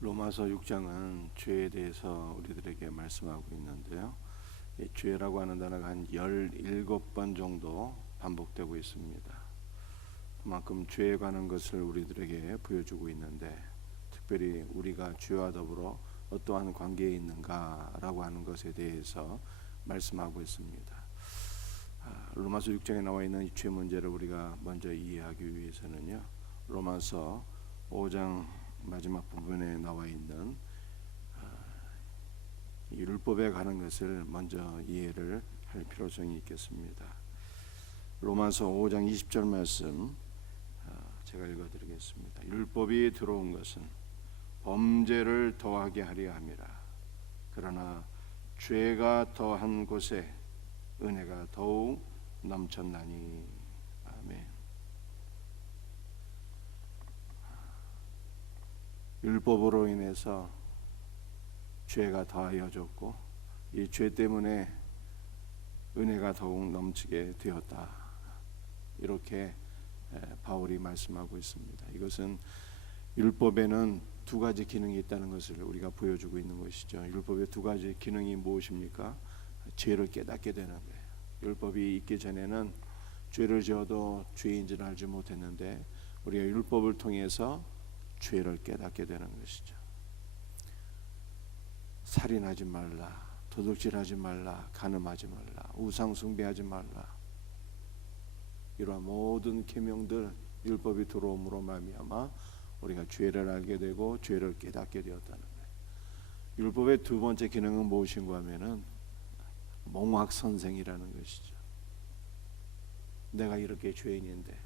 로마서 6장은 죄에 대해서 우리들에게 말씀하고 있는데요. 이 죄라고 하는 단어가 한 17번 정도 반복되고 있습니다. 그만큼 죄에 관한 것을 우리들에게 보여주고 있는데, 특별히 우리가 죄와 더불어 어떠한 관계에 있는가라고 하는 것에 대해서 말씀하고 있습니다. 로마서 6장에 나와 있는 이 죄 문제를 우리가 먼저 이해하기 위해서는요, 로마서 5장 마지막 부분에 나와 있는 율법에 관한 것을 먼저 이해를 할 필요성이 있겠습니다. 로마서 5장 20절 말씀 제가 읽어드리겠습니다. 율법이 들어온 것은 범죄를 더하게 하려 함이라. 그러나 죄가 더한 곳에 은혜가 더욱 넘쳤나니. 아멘. 율법으로 인해서 죄가 더하여졌고, 이 죄 때문에 은혜가 더욱 넘치게 되었다. 이렇게 바울이 말씀하고 있습니다. 이것은 율법에는 두 가지 기능이 있다는 것을 우리가 보여주고 있는 것이죠. 율법의 두 가지 기능이 무엇입니까? 죄를 깨닫게 되는 거예요. 율법이 있기 전에는 죄를 지어도 죄인지를 알지 못했는데, 우리가 율법을 통해서 죄를 깨닫게 되는 것이죠. 살인하지 말라, 도둑질하지 말라, 간음하지 말라, 우상 숭배하지 말라, 이러한 모든 계명들, 율법이 들어옴으로 말미암아 우리가 죄를 알게 되고 죄를 깨닫게 되었다는 거예요. 율법의 두 번째 기능은 무엇인가 하면은 몽학선생이라는 것이죠. 내가 이렇게 죄인인데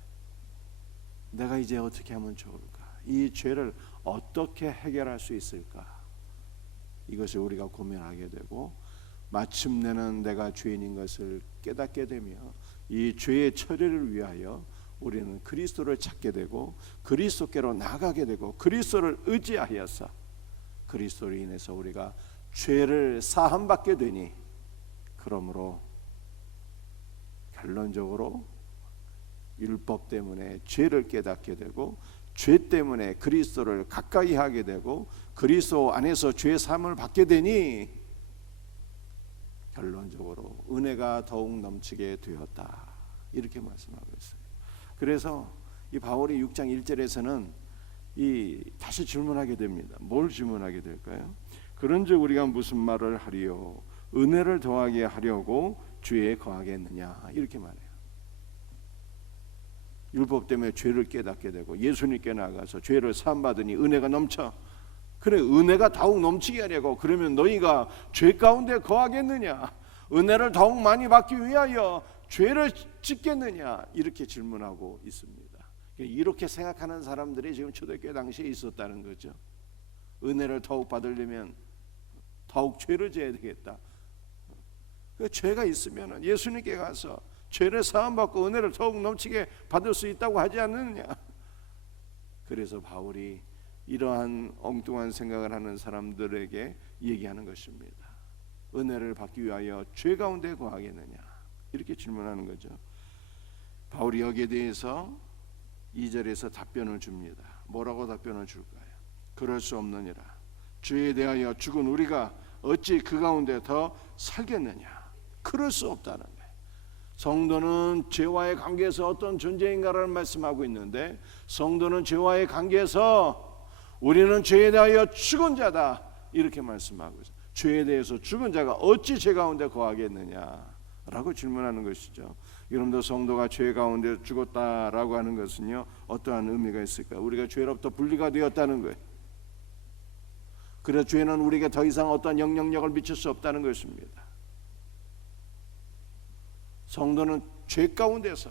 내가 이제 어떻게 하면 좋을까? 이 죄를 어떻게 해결할 수 있을까? 이것을 우리가 고민하게 되고, 마침내는 내가 죄인인 것을 깨닫게 되며 이 죄의 처리를 위하여 우리는 그리스도를 찾게 되고 그리스도께로 나가게 되고, 그리스도를 의지하여서 그리스도로 인해서 우리가 죄를 사함받게 되니, 그러므로 결론적으로 율법 때문에 죄를 깨닫게 되고, 죄 때문에 그리스도를 가까이 하게 되고, 그리스도 안에서 죄 사함을 받게 되니 결론적으로 은혜가 더욱 넘치게 되었다. 이렇게 말씀하고 있어요. 그래서 이 바울이 6장 1절에서는 다시 질문하게 됩니다. 뭘 질문하게 될까요? 그런즉 우리가 무슨 말을 하리요? 은혜를 더하게 하려고 죄에 거하겠느냐? 이렇게 말해요. 율법 때문에 죄를 깨닫게 되고 예수님께 나가서 죄를 사함받으니 은혜가 넘쳐. 그래, 은혜가 더욱 넘치게 하려고, 그러면 너희가 죄 가운데 거하겠느냐? 은혜를 더욱 많이 받기 위하여 죄를 짓겠느냐? 이렇게 질문하고 있습니다. 이렇게 생각하는 사람들이 지금 초대교회 당시에 있었다는 거죠. 은혜를 더욱 받으려면 더욱 죄를 지어야 되겠다. 죄가 있으면 예수님께 가서 죄를 사함받고 은혜를 더욱 넘치게 받을 수 있다고 하지 않느냐? 그래서 바울이 이러한 엉뚱한 생각을 하는 사람들에게 얘기하는 것입니다. 은혜를 받기 위하여 죄 가운데 거하겠느냐? 이렇게 질문하는 거죠. 바울이 여기에 대해서 2절에서 답변을 줍니다. 뭐라고 답변을 줄까요? 그럴 수 없느니라. 죄에 대하여 죽은 우리가 어찌 그 가운데 더 살겠느냐? 그럴 수 없다는 거예요. 성도는 죄와의 관계에서 어떤 존재인가를 말씀하고 있는데, 성도는 죄와의 관계에서 우리는 죄에 대하여 죽은 자다, 이렇게 말씀하고 있어요. 죄에 대해서 죽은 자가 어찌 죄 가운데 거하겠느냐라고 질문하는 것이죠. 여러분들, 성도가 죄 가운데 죽었다라고 하는 것은요, 어떠한 의미가 있을까요? 우리가 죄로부터 분리가 되었다는 거예요. 그래서 죄는 우리에게 더 이상 어떠한 영향력을 미칠 수 없다는 것입니다. 성도는 죄 가운데서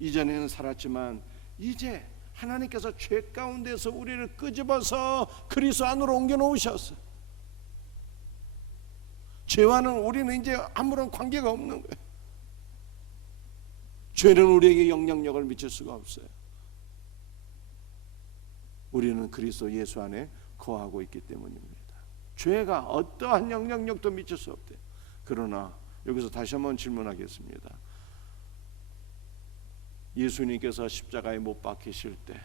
이전에는 살았지만 이제 하나님께서 죄 가운데서 우리를 끄집어서 그리스도 안으로 옮겨 놓으셨어요. 죄와는 우리는 이제 아무런 관계가 없는 거예요. 죄는 우리에게 영향력을 미칠 수가 없어요. 우리는 그리스도 예수 안에 거하고 있기 때문입니다. 죄가 어떠한 영향력도 미칠 수 없대요. 그러나 여기서 다시 한번 질문하겠습니다. 예수님께서 십자가에 못 박히실 때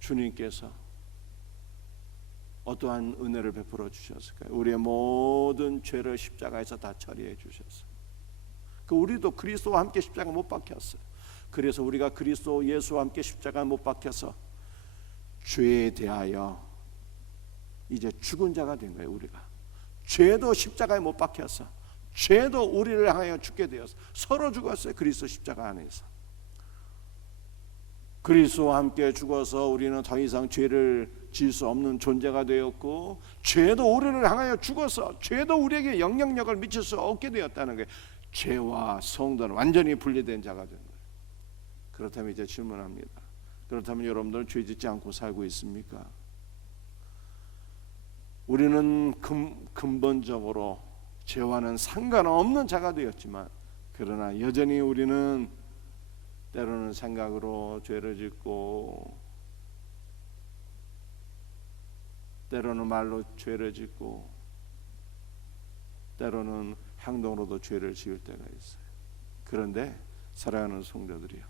주님께서 어떠한 은혜를 베풀어 주셨을까요? 우리의 모든 죄를 십자가에서 다 처리해 주셨어요. 우리도 그리스도와 함께 십자가 못 박혔어요. 그래서 우리가 그리스도 예수와 함께 십자가 못 박혀서 죄에 대하여 이제 죽은 자가 된 거예요. 우리가 죄도 십자가에 못 박혀서 죄도 우리를 향하여 죽게 되어서 서로 죽었어요. 그리스도 십자가 안에서. 그리스도와 함께 죽어서 우리는 더 이상 죄를 지을 수 없는 존재가 되었고, 죄도 우리를 향하여 죽어서 죄도 우리에게 영향력을 미칠 수 없게 되었다는 거예요. 죄와 성도는 완전히 분리된 자가 된 거예요. 그렇다면 이제 질문합니다. 그렇다면 여러분들은 죄 짓지 않고 살고 있습니까? 우리는 근본적으로 죄와는 상관없는 자가 되었지만, 그러나 여전히 우리는 때로는 생각으로 죄를 짓고, 때로는 말로 죄를 짓고, 때로는 행동으로도 죄를 지을 때가 있어요. 그런데 사랑하는 성도들이요,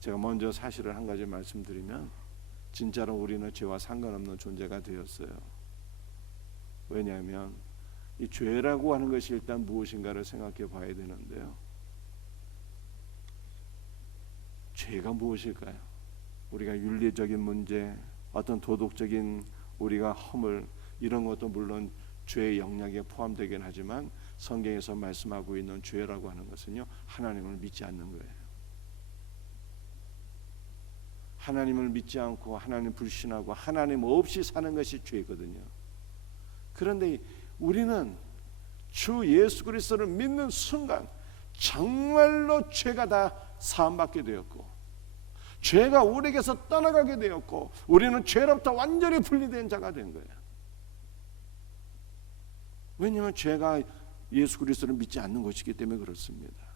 제가 먼저 사실을 한 가지 말씀드리면, 진짜로 우리는 죄와 상관없는 존재가 되었어요. 왜냐하면 이 죄라고 하는 것이 일단 무엇인가를 생각해 봐야 되는데요. 죄가 무엇일까요? 우리가 윤리적인 문제, 어떤 도덕적인 우리가 허물, 이런 것도 물론 죄의 영역에 포함되긴 하지만, 성경에서 말씀하고 있는 죄라고 하는 것은요, 하나님을 믿지 않는 거예요. 하나님을 믿지 않고 하나님 불신하고 하나님 없이 사는 것이 죄거든요. 그런데 우리는 주 예수 그리스도를 믿는 순간 정말로 죄가 다 사함받게 되었고, 죄가 우리에게서 떠나가게 되었고, 우리는 죄로부터 완전히 분리된 자가 된 거예요. 왜냐하면 죄가 예수 그리스도를 믿지 않는 것이기 때문에 그렇습니다.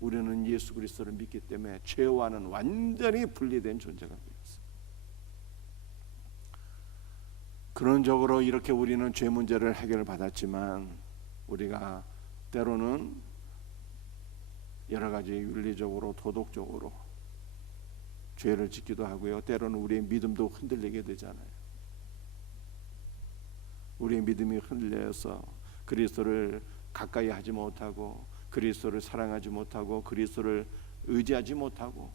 우리는 예수 그리스도를 믿기 때문에 죄와는 완전히 분리된 존재가 되었어요. 근원적으로 이렇게 우리는 죄 문제를 해결받았지만, 우리가 때로는 여러 가지 윤리적으로 도덕적으로 죄를 짓기도 하고요, 때로는 우리의 믿음도 흔들리게 되잖아요. 우리의 믿음이 흔들려서 그리스도를 가까이 하지 못하고, 그리스도를 사랑하지 못하고, 그리스도를 의지하지 못하고,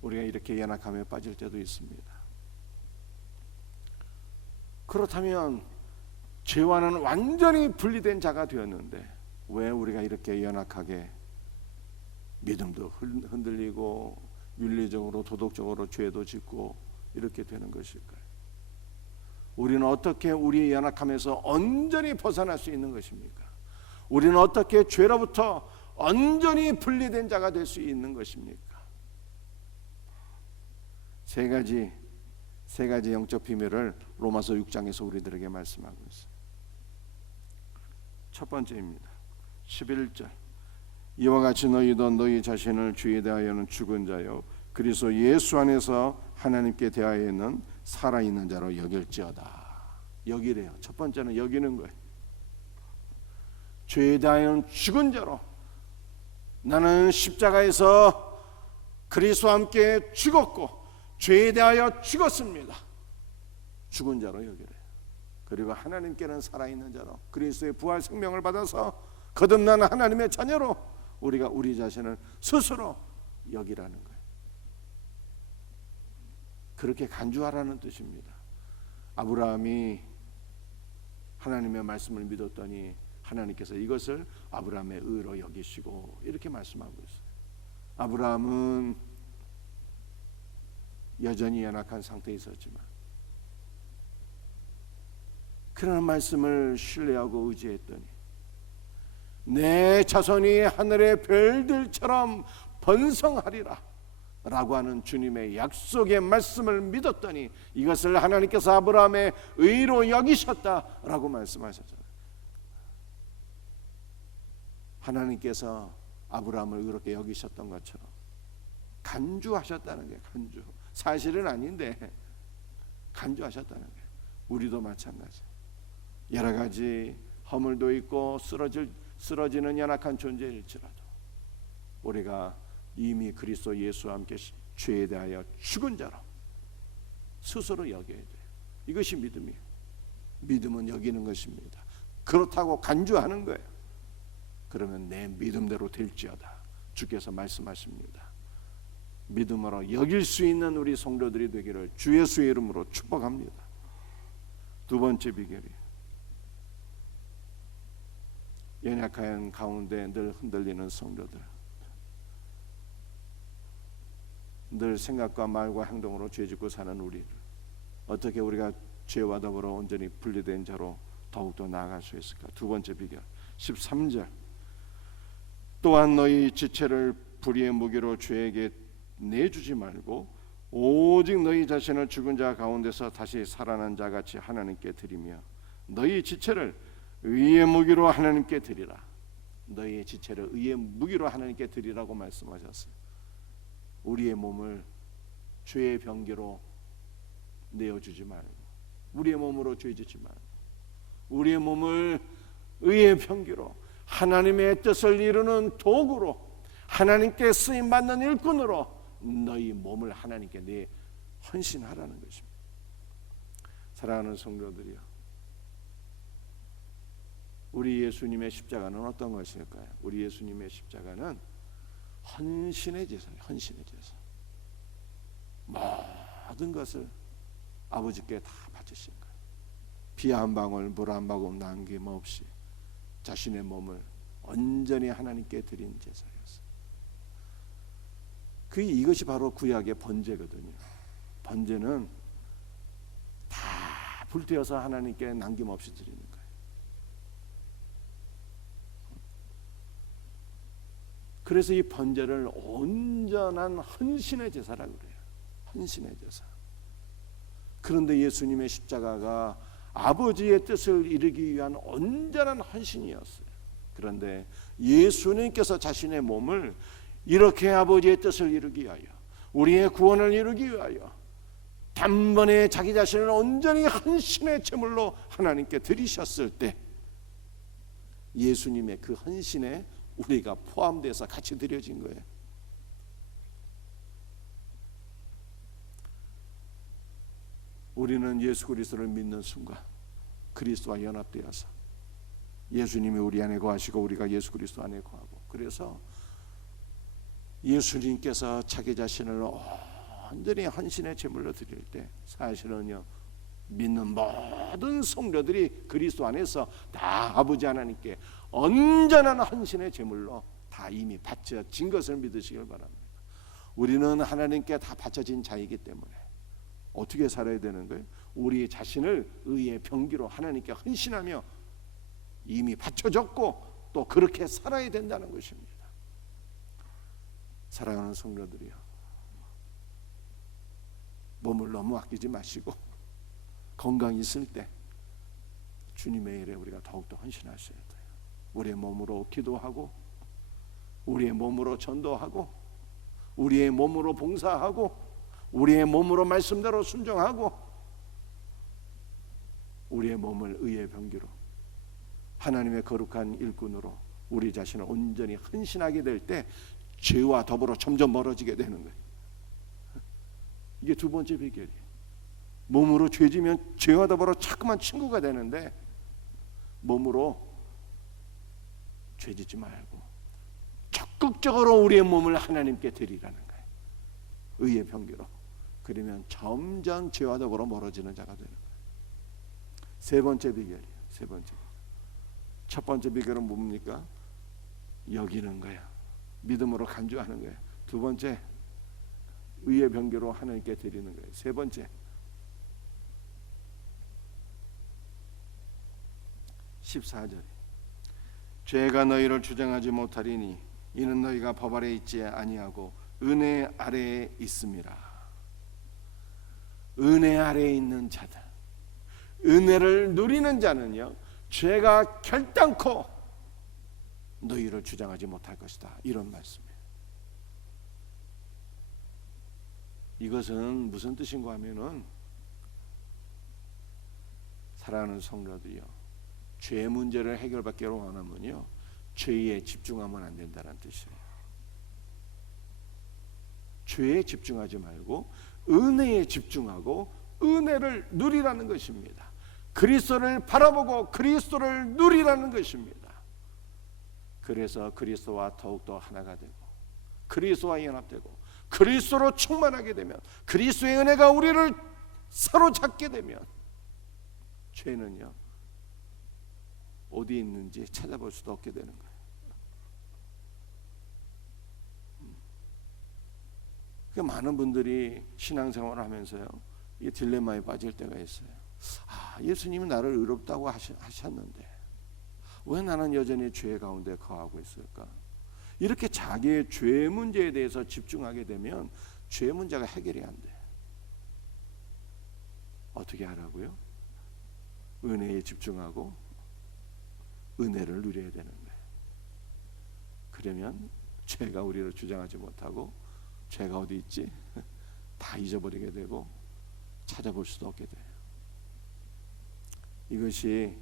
우리가 이렇게 연약함에 빠질 때도 있습니다. 그렇다면 죄와는 완전히 분리된 자가 되었는데 왜 우리가 이렇게 연약하게 믿음도 흔들리고 윤리적으로 도덕적으로 죄도 짓고 이렇게 되는 것일까요? 우리는 어떻게 우리의 연약함에서 온전히 벗어날 수 있는 것입니까? 우리는 어떻게 죄로부터 온전히 분리된 자가 될 수 있는 것입니까? 세 가지 영적 비밀을 로마서 6장에서 우리들에게 말씀하고 있어요. 첫 번째입니다. 11절, 이와 같이 너희도 너희 자신을 주에 대하여는 죽은 자요 그리스도 예수 안에서 하나님께 대하여는 살아있는 자로 여길지어다. 여기래요. 첫 번째는 여기는 거예요. 죄에 대하여는 죽은 자로, 나는 십자가에서 그리스도와 함께 죽었고 죄에 대하여 죽었습니다. 죽은 자로 여기래요. 그리고 하나님께는 살아있는 자로, 그리스도의 부활 생명을 받아서 거듭난 하나님의 자녀로 우리가 우리 자신을 스스로 여기라는 거예요. 그렇게 간주하라는 뜻입니다. 아브라함이 하나님의 말씀을 믿었더니 하나님께서 이것을 아브라함의 의로 여기시고 이렇게 말씀하고 있어요. 아브라함은 여전히 연약한 상태에 있었지만 그런 말씀을 신뢰하고 의지했더니 내 자손이 하늘의 별들처럼 번성하리라 라고 하는 주님의 약속의 말씀을 믿었더니 이것을 하나님께서 아브라함의 의로 여기셨다라고 말씀하셨잖아요. 하나님께서 아브라함을 의롭게 여기셨던 것처럼 간주하셨다는 게, 간주, 사실은 아닌데 간주하셨다는 게, 우리도 마찬가지. 여러 가지 허물도 있고 쓰러지는 연약한 존재일지라도 우리가 이미 그리스도 예수와 함께 죄에 대하여 죽은 자로 스스로 여겨야 돼요. 이것이 믿음이에요. 믿음은 여기는 것입니다. 그렇다고 간주하는 거예요. 그러면 내 믿음대로 될지어다. 주께서 말씀하십니다. 믿음으로 여길 수 있는 우리 성도들이 되기를 주 예수의 이름으로 축복합니다. 두 번째 비결이 연약한 가운데 늘 흔들리는 성도들, 늘 생각과 말과 행동으로 죄짓고 사는 우리를 어떻게 우리가 죄와 더불어 온전히 분리된 자로 더욱더 나아갈 수 있을까? 두 번째 비결 13절, 또한 너희 지체를 불의의 무기로 죄에게 내주지 말고 오직 너희 자신을 죽은 자 가운데서 다시 살아난 자같이 하나님께 드리며 너희 지체를 의의 무기로 하나님께 드리라. 너희의 지체를 의의 무기로 하나님께 드리라고 말씀하셨어요. 우리의 몸을 죄의 병기로 내어주지 말고, 우리의 몸으로 죄짓지 말고, 우리의 몸을 의의 병기로 하나님의 뜻을 이루는 도구로, 하나님께 쓰임받는 일꾼으로 너희 몸을 하나님께 내 헌신하라는 것입니다. 사랑하는 성도들이여, 우리 예수님의 십자가는 어떤 것일까요? 우리 예수님의 십자가는 헌신의 제사예요. 헌신의 제사. 모든 것을 아버지께 다 바치신 거예요. 피 한 방울, 물 한 방울 남김없이 자신의 몸을 온전히 하나님께 드린 제사였어요. 이것이 바로 구약의 번제거든요. 번제는 다 불태워서 하나님께 남김없이 드리는 거예요. 그래서 이 번제를 온전한 헌신의 제사라고 그래요. 헌신의 제사. 그런데 예수님의 십자가가 아버지의 뜻을 이루기 위한 온전한 헌신이었어요. 그런데 예수님께서 자신의 몸을 이렇게 아버지의 뜻을 이루기 위하여, 우리의 구원을 이루기 위하여 단번에 자기 자신을 온전히 헌신의 제물로 하나님께 드리셨을 때 예수님의 그 헌신에 우리가 포함돼서 같이 드려진 거예요. 우리는 예수 그리스도를 믿는 순간 그리스도와 연합되어서 예수님이 우리 안에 거하시고 우리가 예수 그리스도 안에 거하고, 그래서 예수님께서 자기 자신을 온전히 헌신의 제물로 드릴 때 사실은요, 믿는 모든 성도들이 그리스도 안에서 다 아버지 하나님께 온전한 헌신의 제물로 다 이미 바쳐진 것을 믿으시길 바랍니다. 우리는 하나님께 다 바쳐진 자이기 때문에 어떻게 살아야 되는 거예요? 우리 자신을 의의 병기로 하나님께 헌신하며 이미 바쳐졌고 또 그렇게 살아야 된다는 것입니다. 사랑하는 성도들이요, 몸을 너무 아끼지 마시고 건강 있을 때 주님의 일에 우리가 더욱더 헌신하셔야 돼요. 우리의 몸으로 기도하고, 우리의 몸으로 전도하고, 우리의 몸으로 봉사하고, 우리의 몸으로 말씀대로 순종하고, 우리의 몸을 의의 병기로 하나님의 거룩한 일꾼으로 우리 자신을 온전히 헌신하게 될 때 죄와 더불어 점점 멀어지게 되는 거예요. 이게 두 번째 비결이에요. 몸으로 죄지면 죄와 더불어 자꾸만 친구가 되는데 몸으로 죄짓지 말고 적극적으로 우리의 몸을 하나님께 드리라는 거예요. 의의 병기로. 그러면 점점 죄와 더불어 멀어지는 자가 되는 거예요. 세 번째 비결이에요. 세 번째. 첫 번째 비결은 뭡니까? 여기는 거예요. 믿음으로 간주하는 거예요. 두 번째, 의의 병기로 하나님께 드리는 거예요. 세 번째, 14절, 죄가 너희를 주장하지 못하리니 이는 너희가 법 아래 있지 아니하고 은혜 아래에 있음이라. 은혜 아래에 있는 자들, 은혜를 누리는 자는요, 죄가 결단코 너희를 주장하지 못할 것이다, 이런 말씀이에요. 이것은 무슨 뜻인가 하면은, 사랑하는 성도들이요, 죄 문제를 해결받기를 원하면요, 죄에 집중하면 안 된다는 뜻이에요. 죄에 집중하지 말고 은혜에 집중하고 은혜를 누리라는 것입니다. 그리스도를 바라보고 그리스도를 누리라는 것입니다. 그래서 그리스도와 더욱더 하나가 되고 그리스도와 연합되고 그리스도로 충만하게 되면, 그리스도의 은혜가 우리를 사로잡게 되면 죄는요 어디 있는지 찾아볼 수도 없게 되는 거예요. 그러니까 많은 분들이 신앙생활을 하면서요 이 딜레마에 빠질 때가 있어요. 예수님이 나를 의롭다고 하셨는데 왜 나는 여전히 죄 가운데 거하고 있을까? 이렇게 자기의 죄 문제에 대해서 집중하게 되면 죄 문제가 해결이 안 돼. 어떻게 하라고요? 은혜에 집중하고 은혜를 누려야 되는 거예요. 그러면 죄가 우리를 주장하지 못하고 죄가 어디 있지? 다 잊어버리게 되고 찾아볼 수도 없게 돼요. 이것이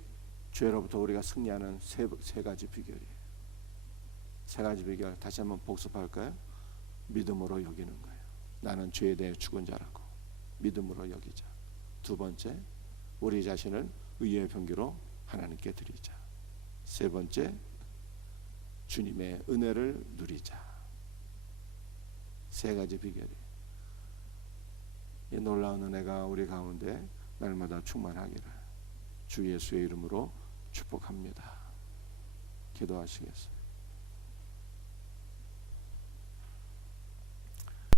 죄로부터 우리가 승리하는 세 가지 비결이에요. 세 가지 비결 다시 한번 복습할까요? 믿음으로 여기는 거예요. 나는 죄에 대해 죽은 자라고 믿음으로 여기자. 두 번째, 우리 자신을 의의 병기로 하나님께 드리자. 세 번째, 주님의 은혜를 누리자. 세 가지 비결이 이 놀라운 은혜가 우리 가운데 날마다 충만하기를 주 예수의 이름으로 축복합니다. 기도하시겠습니다.